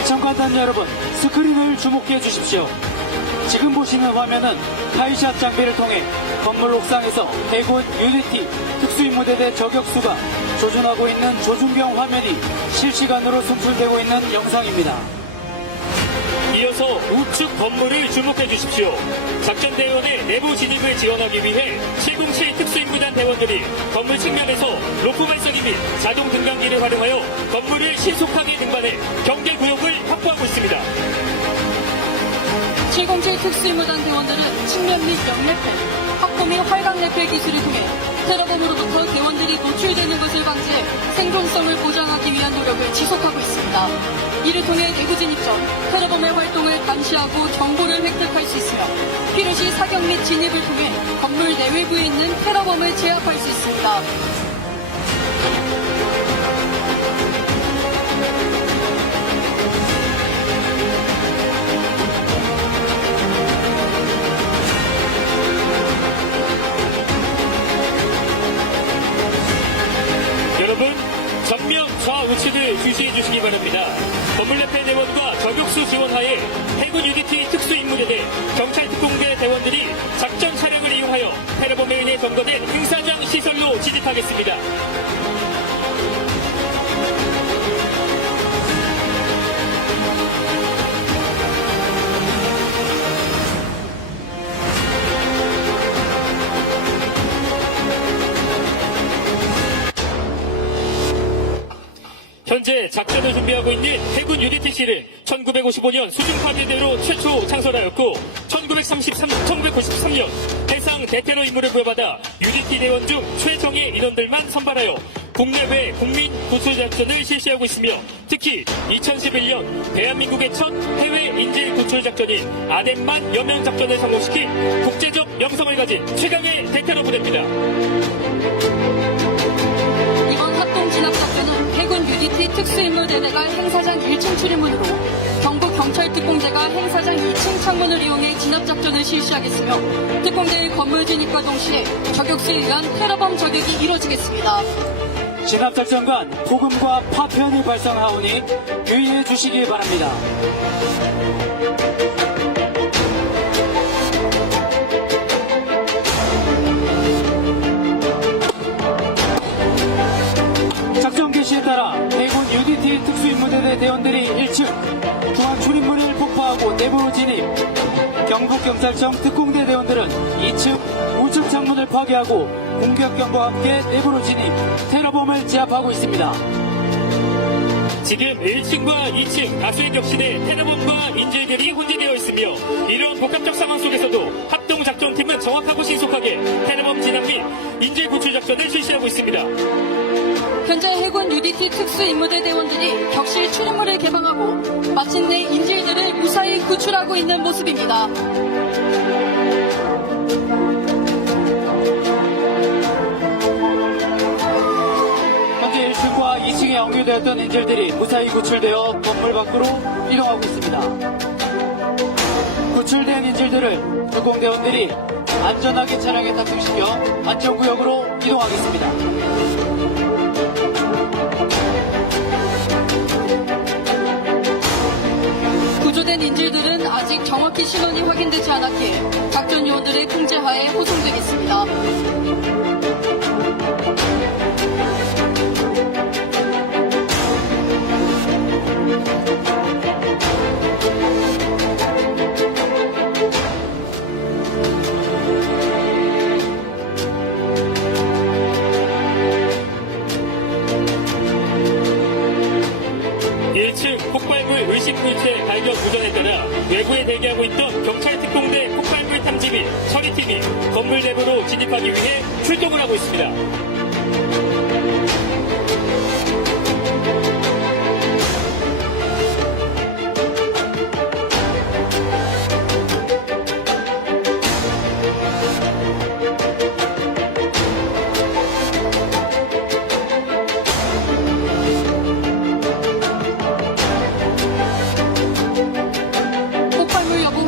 참가단 여러분, 스크린을 주목해 주십시오. 지금 보시는 화면은 카이샷 장비를 통해 건물 옥상에서 해군 UDT 특수임무대대 저격수가 조준하고 있는 조준경 화면이 실시간으로 송출되고 있는 영상입니다. 이어서 우측 건물을 주목해 주십시오. 작전대원의 내부 진입을 지원하기 위해 707 특수임무단 대원들이 건물 측면에서 로프 발사기 및 자동 등강기를 활용하여 건물을 신속하게 등반해 경계구역을 확보하고 있습니다. 707 특수임무단 대원들은 측면 및 역레펠, 확보 및 활강 레펠 기술을 통해 테러범으로부터 대원들이 노출되는 것을 방지해 생존성을 보장하기 위한 노력을 지속하고 있습니다. 이를 통해 내부 진입 전 테러범의 활동을 감시하고 정보를 획득할 수 있으며, 필요시 사격 및 진입을 통해 건물 내외부에 있는 테러범을 제압할 수 있습니다. 여러분, 정면 좌우측을 주시해 주시기 바랍니다. 건물협회 대원과 저격수 지원하에 해군 UDT 특수임무대대 경찰특공대 대원들이 작전 차량을 이용하여 테러범에 의해 점거된 행사장 시설로 진입하겠습니다. 현재 작전을 준비하고 있는 해군 UDTC는 1955년 수중파괴대로 최초 창설하였고 1993년 해상 대테러 임무를 부여받아 UDT 대원 중 최정예 인원들만 선발하여 국내외 국민 구출작전을 실시하고 있으며 특히 2011년 대한민국의 첫 해외 인질 구출작전인 아덴만 여명작전을 성공시킨 국제적 영성을 가진 최강의 대테러 부대입니다. 이번 합동 진압작전은 해군 UDT 특수임무대대가 행사장 1층 출입문으로 경북 경찰특공대가 행사장 2층 창문을 이용해 진압작전을 실시하겠으며 특공대의 건물 진입과 동시에 저격수에 의한 테러범 저격이 이뤄지겠습니다. 진압작전간 폭음과 파편이 발생하오니 유의해 주시기 바랍니다. 작전 개시에 따라 해군 UDT 특수임무대대 대원들이 1층 중앙 출입문을 폭파하고 내부로 진입, 경북경찰청 특공대 대원들은 2층 우측 창문을 파괴하고 공격경과 함께 내부로 진입, 테러범을 제압하고 있습니다. 지금 1층과 2층 다수의 격실에 테러범과 인질들이 혼재되어 있으며 이러한 복합적 상황 속에서도 합동작전팀은 정확하고 신속하게 테러범 진압 및 인질 구출 작전을 실시하고 있습니다. 현재 해군 UDT 특수임무대 대원들이 격실 출입문을 개방하고 마침내 인질들을 무사히 구출하고 있는 모습입니다. 현재 1층과 2층에 연결되었던 인질들이 무사히 구출되어 건물 밖으로 이동하고 있습니다. 구출된 인질들을 특공대원들이 안전하게 차량에 탑승시켜 안전구역으로 이동하겠습니다. 구조된 인질들은 아직 정확히 신원이 확인되지 않았기에 작전 요원들의 통제하에 호송되겠습니다. 폭발물 의심물체 발견 우전에 따라 외부에 대기하고 있던 경찰특공대 폭발물 탐지 및 처리팀이 건물 내부로 진입하기 위해 출동을 하고 있습니다.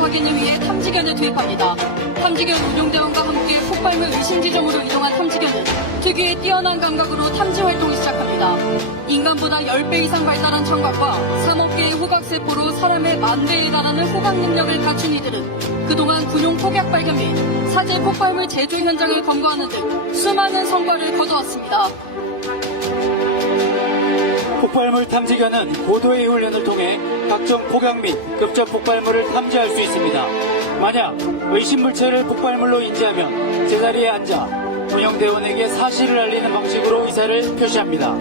확인을 위해 탐지견을 투입합니다. 탐지견 운용대원과 함께 폭발물 의심 지점으로 이동한 탐지견은 특유의 뛰어난 감각으로 탐지 활동을 시작합니다. 인간보다 10배 이상 발달한 청각과 3억 개의 후각세포로 사람의 10,000배에 달하는 후각 능력을 갖춘 이들은 그동안 군용 폭약 발견 및 사제 폭발물 제조 현장을 검거하는 등 수많은 성과를 거두었습니다. 폭발물 탐지견은 고도의 훈련을 통해 각종 폭약 및 급적 폭발물을 탐지할 수 있습니다. 만약 의심물체를 폭발물로 인지하면 제자리에 앉아 운영대원에게 사실을 알리는 방식으로 의사를 표시합니다.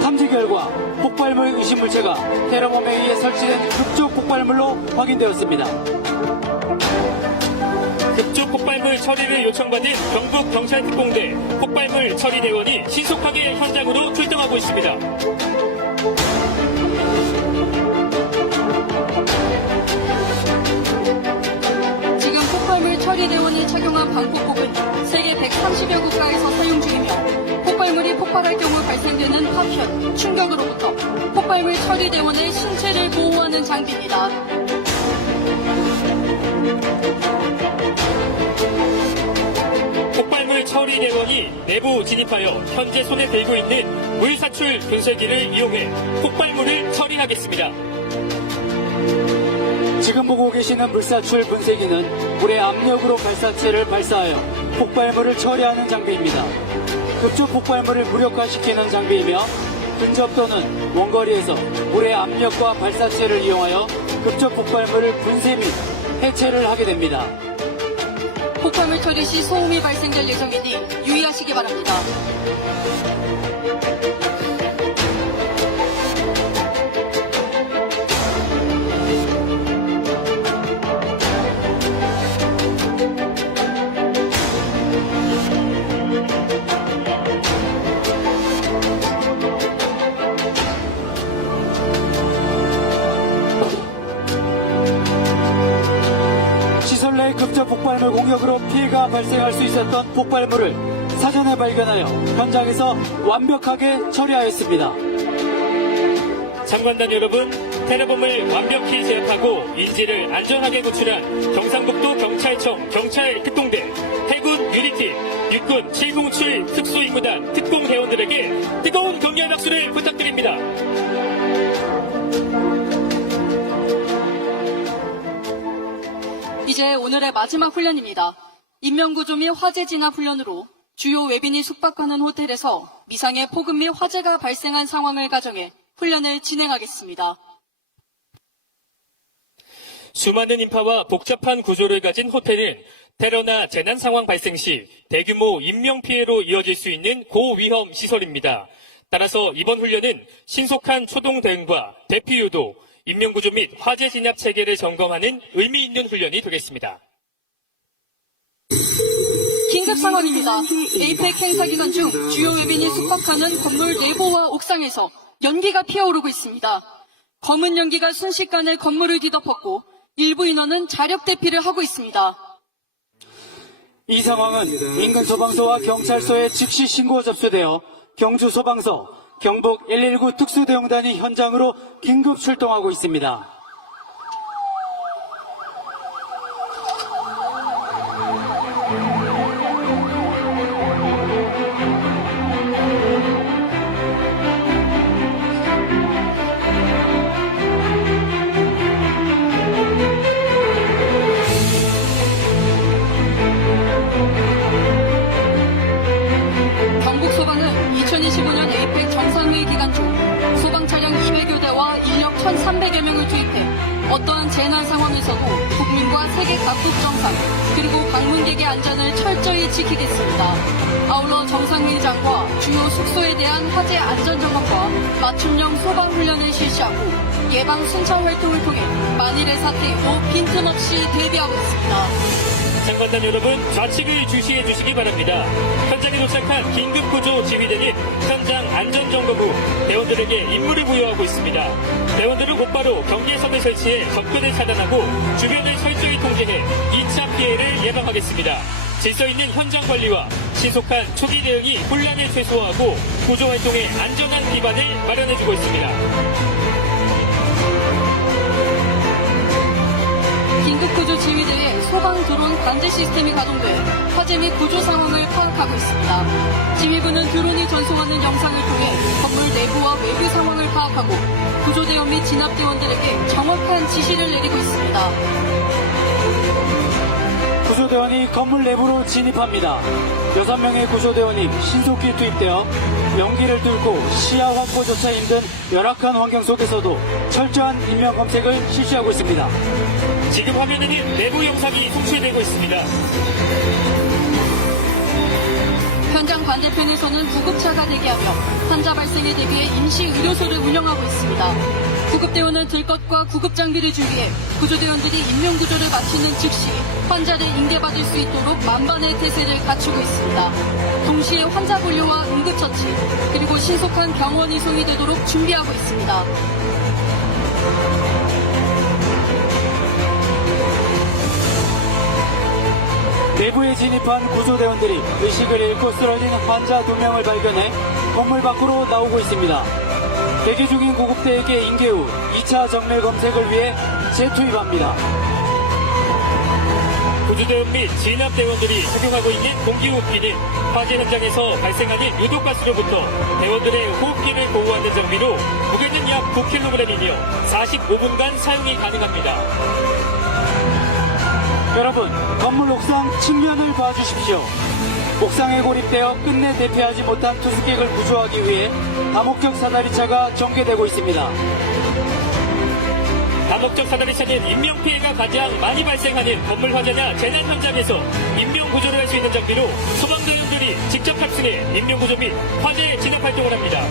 탐지 결과 폭발물 의심물체가 테러범에 의해 설치된 급적 폭발물로 확인되었습니다. 급적 폭발물 처리를 요청받은 경북 경찰특공대 폭발물 처리대원이 신속하게 현장으로 출동하고 있습니다. 지금 폭발물 처리대원이 착용한 방폭복은 세계 130여 국가에서 사용 중이며 폭발물이 폭발할 경우 발생되는 파편, 충격으로부터 폭발물 처리대원의 신체를 보호하는 장비입니다. 폭발물 폭발물 처리 대원이 내부 진입하여 현재 손에 들고 있는 물사출 분쇄기를 이용해 폭발물을 처리하겠습니다. 지금 보고 계시는 물사출 분쇄기는 물의 압력으로 발사체를 발사하여 폭발물을 처리하는 장비입니다. 급조 폭발물을 무력화시키는 장비이며 근접 또는 원거리에서 물의 압력과 발사체를 이용하여 급조 폭발물을 분쇄 및 해체를 하게 됩니다. 폭발물 처리 시 소음이 발생될 예정이니 유의하시기 바랍니다. 시설 내 급조 폭발물 공격으로 피해가 발생할 수 있었던 폭발물을 사전에 발견하여 현장에서 완벽하게 처리하였습니다. 참관단 여러분, 테러범을 완벽히 제압하고 인지를 안전하게 구출한 경상북도 경찰청 경찰특공대 해군 유니티 육군 707 특수임무단 특공대원들에게 뜨거운 격려의 박수를 부탁드립니다. 이제 오늘의 마지막 훈련입니다. 인명구조 및 화재 진압 훈련으로 주요 외빈이 숙박하는 호텔에서 미상의 폭음 및 화재가 발생한 상황을 가정해 훈련을 진행하겠습니다. 수많은 인파와 복잡한 구조를 가진 호텔은 테러나 재난 상황 발생 시 대규모 인명피해로 이어질 수 있는 고위험 시설입니다. 따라서 이번 훈련은 신속한 초동 대응과 대피 유도, 인명구조 및 화재 진압 체계를 점검하는 의미 있는 훈련이 되겠습니다. 긴급 상황입니다. 에이펙 행사 기간 중 주요 외빈이 숙박하는 건물 내부와 옥상에서 연기가 피어오르고 있습니다. 검은 연기가 순식간에 건물을 뒤덮었고 일부 인원은 자력 대피를 하고 있습니다. 이 상황은 인근 소방서와 경찰서에 즉시 신고 접수되어 경주 소방서, 경북 119 특수대응단이 현장으로 긴급 출동하고 있습니다. 경북소방은 2025년 에이펙 정상회의 기간 중 소방 차량 200여 대와 인력 1,300여 명을 투입해 어떠한 재난 상황에서도 국민과 세계 각국 정상 그리고 방문객의 안전을 철저히 지키겠습니다. 아울러 정상회의장과 주요 숙소에 대한 화재 안전 점검과 맞춤형 소방 훈련을 실시하고 예방 순찰 활동을 통해 만일의 사태에도 빈틈없이 대비하고 있습니다. 참관단 여러분, 좌측을 주시해 주시기 바랍니다. 현장에 도착한 긴급구조 지휘대는 현장 안전점검 후 대원들에게 임무를 부여하고 있습니다. 대원들은 곧바로 경계선을 설치해 접근을 차단하고 주변을 철저히 통제해 2차 피해를 예방하겠습니다. 질서 있는 현장 관리와 신속한 초기 대응이 혼란을 최소화하고 구조활동의 안전한 기반을 마련해주고 있습니다. 긴급구조 지휘대에 소방 드론 관제 시스템이 가동돼 화재 및 구조 상황을 파악하고 있습니다. 지휘부는 드론이 전송하는 영상을 통해 건물 내부와 외부 상황을 파악하고 구조대원 및 진압대원들에게 정확한 지시를 내리고 있습니다. 구조대원이 건물 내부로 진입합니다. 6명의 구조대원이 신속히 투입되어 연기를 뚫고 시야 확보조차 힘든 열악한 환경 속에서도 철저한 인명검색을 실시하고 있습니다. 지금 화면에는 내부 영상이 송출되고 있습니다. 현장 반대편에서는 구급차가 대기하며 환자 발생에 대비해 임시 의료소를 운영하고 있습니다. 구급대원은 들것과 구급장비를 준비해 구조대원들이 인명구조를 마치는 즉시 환자를 인계받을 수 있도록 만반의 태세를 갖추고 있습니다. 동시에 환자 분류와 응급처치 그리고 신속한 병원 이송이 되도록 준비하고 있습니다. 내부에 진입한 구조대원들이 의식을 잃고 쓰러진 환자 2명을 발견해 건물 밖으로 나오고 있습니다. 대기 중인 구급대에게 인계 후 2차 정밀 검색을 위해 재투입합니다. 구조대원 및 진압대원들이 착용하고 있는 공기호흡기는 화재 현장에서 발생하는 유독가스로부터 대원들의 호흡기를 보호하는 장비로 무게는 약 9kg이며 45분간 사용이 가능합니다. 여러분, 건물 옥상 측면을 봐주십시오. 옥상에 고립되어 끝내 대피하지 못한 투숙객을 구조하기 위해 다목적 사다리차가 전개되고 있습니다. 다목적 사다리차는 인명피해가 가장 많이 발생하는 건물 화재나 재난 현장에서 인명구조를 할 수 있는 장비로 소방대원들이 직접 탑승해 인명구조 및 화재 진압 활동을 합니다.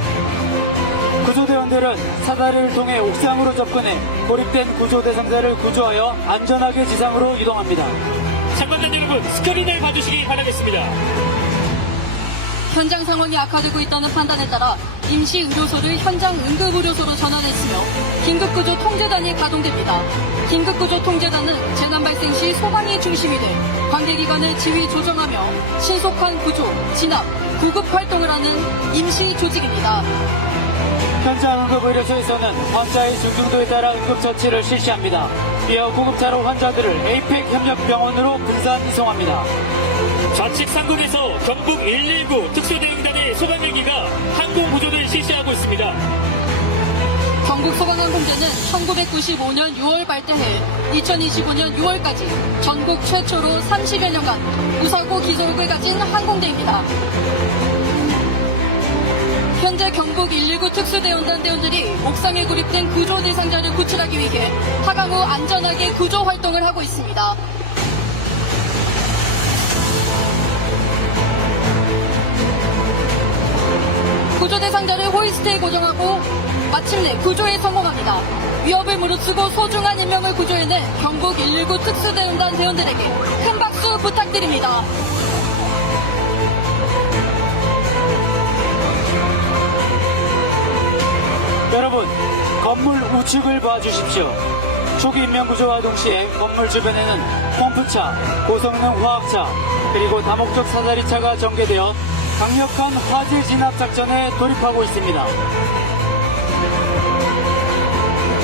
구조대원들은 사다리를 통해 옥상으로 접근해 고립된 구조 대상자를 구조하여 안전하게 지상으로 이동합니다. 참관자 여러분, 스크린을 봐주시기 바라겠습니다. 현장 상황이 악화되고 있다는 판단에 따라 임시 의료소를 현장 응급의료소로 전환했으며 긴급구조 통제단이 가동됩니다. 긴급구조 통제단은 재난 발생 시 소방이 중심이 돼 관계기관을 지휘 조정하며 신속한 구조, 진압, 구급 활동을 하는 임시 조직입니다. 현장 응급의료소에서는 환자의 중증도에 따라 응급처치를 실시합니다. 이어 구급차로 환자들을 에이펙 협력병원으로 분산 이송합니다. 좌측 상공에서 경북 119 특수대응단의 소방헬기가 항공구조를 실시하고 있습니다. 경북소방항공대는 1995년 6월 발대해 2025년 6월까지 전국 최초로 30여 년간 무사고 기록을 가진 항공대입니다. 현재 경북 119 특수대원단 대원들이 옥상에 고립된 구조 대상자를 구출하기 위해 하강 후 안전하게 구조 활동을 하고 있습니다. 구조 대상자를 호이스트에 고정하고 마침내 구조에 성공합니다. 위협을 무릅쓰고 소중한 인명을 구조해낸 경북 119 특수대응단 대원들에게 큰 박수 부탁드립니다. 여러분, 건물 우측을 봐주십시오. 초기 인명구조와 동시에 건물 주변에는 펌프차, 고성능 화학차, 그리고 다목적 사다리차가 전개되어 강력한 화재 진압 작전에 돌입하고 있습니다.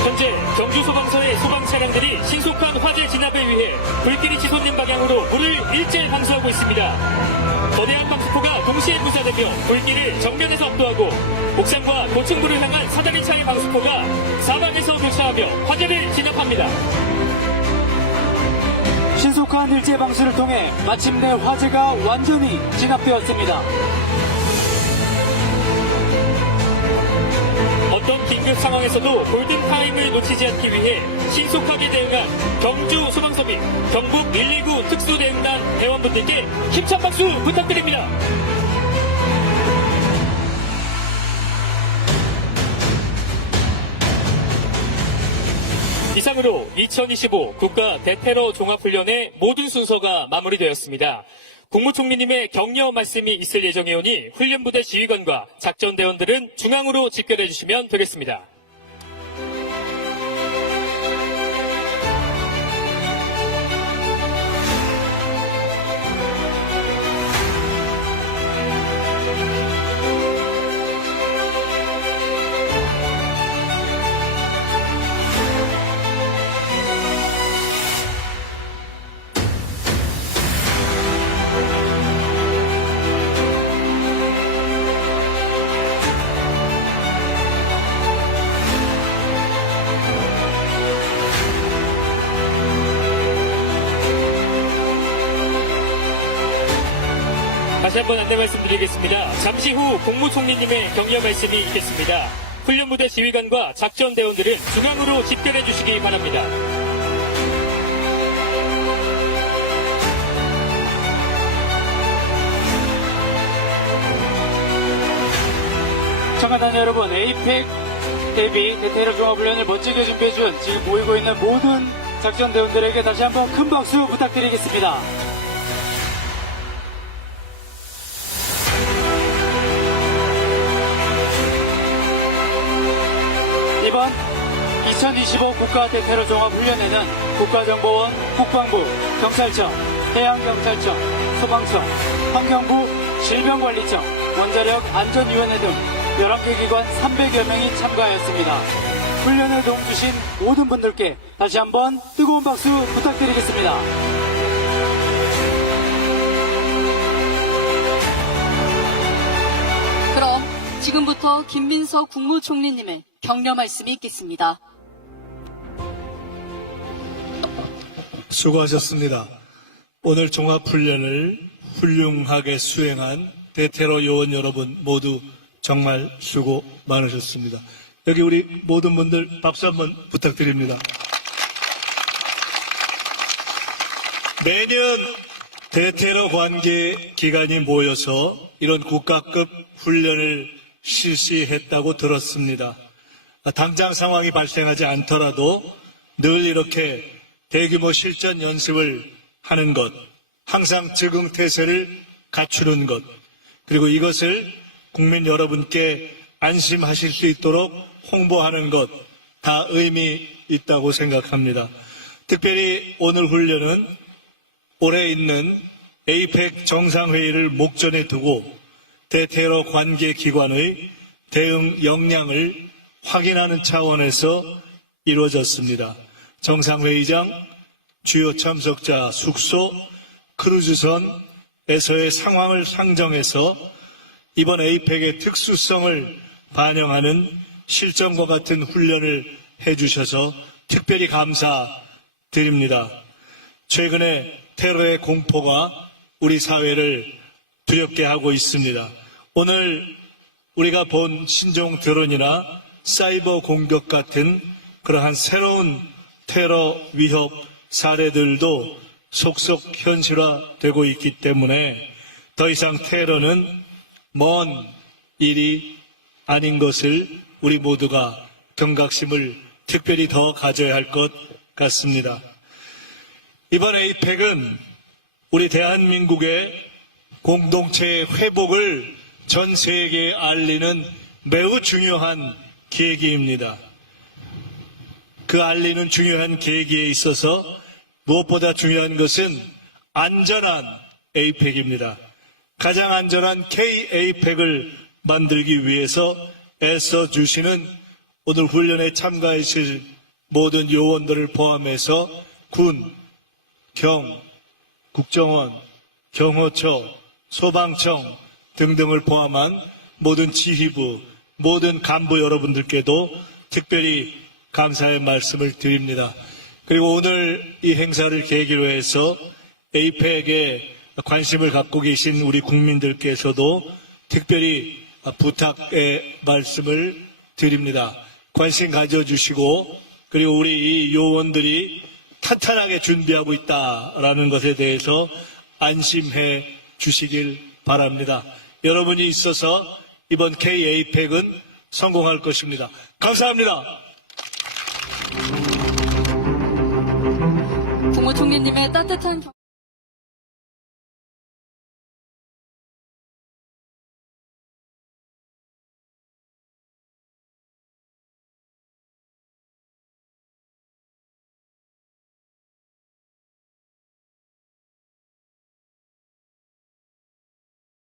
현재 경주소방서의 소방 차량들이 신속한 화재 진압을 위해 불길이 치솟는 방향으로 물을 일제 방수하고 있습니다. 거대한 방수포가 동시에 분사되며 불길을 정면에서 압도하고 옥상과 고층부를 향한 사다리차의 방수포가 사방에서 교차하며 화재를 진압합니다. 신속한 일제 방수를 통해 마침내 화재가 완전히 진압되었습니다. 어떤 긴급 상황에서도 골든타임을 놓치지 않기 위해 신속하게 대응한 경주 소방서 및 경북 119 특수대응단 대원분들께 힘찬 박수 부탁드립니다. 이상으로 2025 국가 대테러 종합훈련의 모든 순서가 마무리되었습니다. 국무총리님의 격려 말씀이 있을 예정이오니 훈련부대 지휘관과 작전대원들은 중앙으로 집결해 주시면 되겠습니다. 다시 한번 안내 말씀드리겠습니다. 잠시 후 국무총리님의 격려 말씀이 있겠습니다. 훈련부대 지휘관과 작전대원들은 중앙으로 집결해 주시기 바랍니다. 참가단 여러분, 에이펙 대비 대테러 종합훈련을 멋지게 준비해준 지금 모이고 있는 모든 작전대원들에게 다시 한번 큰 박수 부탁드리겠습니다. 이번 2025 국가 대테러 종합훈련에는 국가정보원, 국방부, 경찰청, 해양경찰청, 소방청, 환경부, 질병관리청, 원자력 안전위원회 등 11개 기관 300여 명이 참가하였습니다. 훈련에 도움주신 모든 분들께 다시 한번 뜨거운 박수 부탁드리겠습니다. 지금부터 김민석 국무총리님의 격려 말씀이 있겠습니다. 수고하셨습니다. 오늘 종합훈련을 훌륭하게 수행한 대테러 요원 여러분 모두 정말 수고 많으셨습니다. 여기 우리 모든 분들 박수 한번 부탁드립니다. 매년 대테러 관계 기관이 모여서 이런 국가급 훈련을 실시했다고 들었습니다. 당장 상황이 발생하지 않더라도 늘 이렇게 대규모 실전 연습을 하는 것, 항상 적응태세를 갖추는 것, 그리고 이것을 국민 여러분께 안심하실 수 있도록 홍보하는 것, 다 의미 있다고 생각합니다. 특별히 오늘 훈련은 올해 있는 에이펙 정상회의를 목전에 두고 대테러 관계 기관의 대응 역량을 확인하는 차원에서 이루어졌습니다. 정상회의장, 주요 참석자 숙소, 크루즈선에서의 상황을 상정해서 이번 에이펙의 특수성을 반영하는 실전과 같은 훈련을 해주셔서 특별히 감사드립니다. 최근에 테러의 공포가 우리 사회를 두렵게 하고 있습니다. 오늘 우리가 본 신종 드론이나 사이버 공격 같은 그러한 새로운 테러 위협 사례들도 속속 현실화되고 있기 때문에 더 이상 테러는 먼 일이 아닌 것을 우리 모두가 경각심을 특별히 더 가져야 할 것 같습니다. 이번 에이펙은 우리 대한민국의 공동체의 회복을 전 세계에 알리는 매우 중요한 계기입니다. 그 알리는 중요한 계기에 있어서 무엇보다 중요한 것은 안전한 에이펙입니다. 가장 안전한 K-에이펙을 만들기 위해서 애써주시는 오늘 훈련에 참가하실 모든 요원들을 포함해서 군, 경, 국정원, 경호처, 소방청 등등을 포함한 모든 지휘부, 모든 간부 여러분들께도 특별히 감사의 말씀을 드립니다. 그리고 오늘 이 행사를 계기로 해서 에이펙에 관심을 갖고 계신 우리 국민들께서도 특별히 부탁의 말씀을 드립니다. 관심 가져주시고 그리고 우리 이 요원들이 탄탄하게 준비하고 있다라는 것에 대해서 안심해 주시길 바랍니다. 여러분이 있어서 이번 K-에이펙은 성공할 것입니다. 감사합니다. 국무총리님의 따뜻한